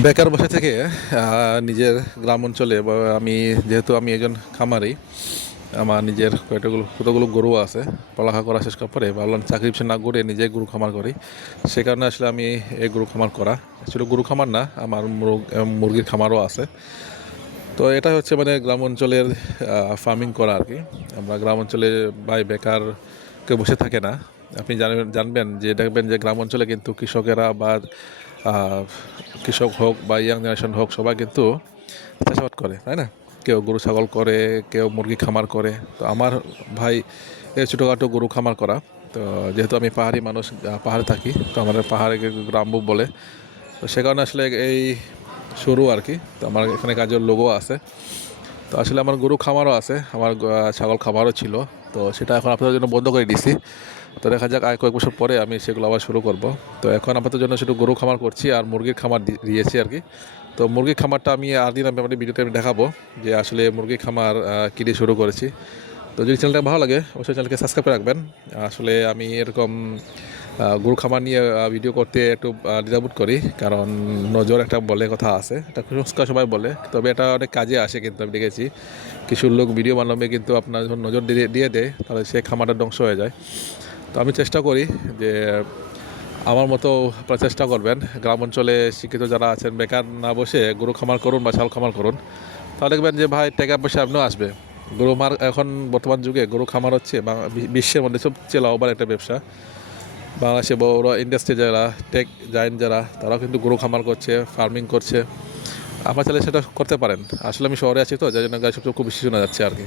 বেকার বসে থেকে নিজের গ্রাম অঞ্চলে বা যেহেতু আমি একজন খামারি, আমার নিজের কতগুলো গরু আছে। পড়ালেখা করা শেষ করার পরে ভাবলাম চাকরি পিছনে না করে নিজে গরু খামার করি। সে কারণে আসলে আমি এই গরু খামার করা। আসলে গরু খামার না, আমার মুরগির খামারও আছে। তো এটা হচ্ছে মানে গ্রাম অঞ্চলের ফার্মিং করা আর কি। আমরা গ্রাম অঞ্চলে বেকার কেউ বসে থাকে না। আপনি জানবেন যে দেখবেন যে গ্রাম অঞ্চলে কিন্তু কৃষকেরা বা আহ, কৃষক হোক বা ইয়াং জেনারেশন হোক সবাই কিন্তু চাষাবাদ করে, তাই না? কেউ গরু ছাগল করে, কেউ মুরগি খামার করে। তো আমার ভাই এই ছোটোখাটো গরু খামার করা। তো যেহেতু আমি পাহাড়ি মানুষ, পাহাড়ে থাকি, তো আমাদের পাহাড়ে গ্রাম্য বলে। তো সে কারণে আসলে এই শুরু আর কি। তো আমার এখানে কাজের লোগো আছে। তো আসলে আমার গরু খামারও আছে, আমার ছাগল খামারও ছিল। তো সেটা এখন আপনাদের জন্য বন্ধ করে দিছি। তো দেখা যাক আর কয়েক বছর পরে আমি সেগুলো আবার শুরু করব। তো এখন আপাতত জন্য শুধু গরু খামার করছি আর মুরগির খামার দিয়েছি আর কি। তো মুরগির খামারটা আমি আর দিন আমি ভিডিওতে আমি দেখাবো যে আসলে মুরগির খামার কী দিয়ে শুরু করেছি। তো যদি চ্যানেলটা ভালো লাগে অবশ্যই চ্যানেলকে সাবস্ক্রাইব করে রাখবেন। আসলে আমি এরকম গরু খামার নিয়ে ভিডিও করতে একটু দ্বিধাবোধ করি, কারণ নজর একটা বলে কথা আছে, এটা কুসংস্কার সবাই বলে, তবে এটা অনেক কাজে আসে। কিন্তু আমি দেখেছি কিছু লোক ভিডিও বানাবে, কিন্তু আপনার যখন নজর দিয়ে দেয় তাহলে সে খামারটা ধ্বংস হয়ে যায়। তো আমি চেষ্টা করি যে আমার মতো আপনারা চেষ্টা করবেন, গ্রাম অঞ্চলে শিক্ষিত যারা আছেন বেকার না বসে গরু খামার করুন বা ছাগল খামার করুন। তাহলে দেখবেন যে ভাই টাকা পয়সা আপনিও আসবে। গরু মার এখন বর্তমান যুগে গরু খামার হচ্ছে বিশ্বের মধ্যে সবচেয়ে লাভবান একটা ব্যবসা। বাংলাদেশে বড় ইন্ডাস্ট্রি যারা, টেক জায়েন্ট যারা, তারাও কিন্তু গরু খামার করছে, ফার্মিং করছে। আপনার চাইলে সেটা করতে পারেন। আসলে আমি শহরে আছি, তো যার জন্য গাড়ি সবচেয়ে খুব বেশি শোনা যাচ্ছে আর কি।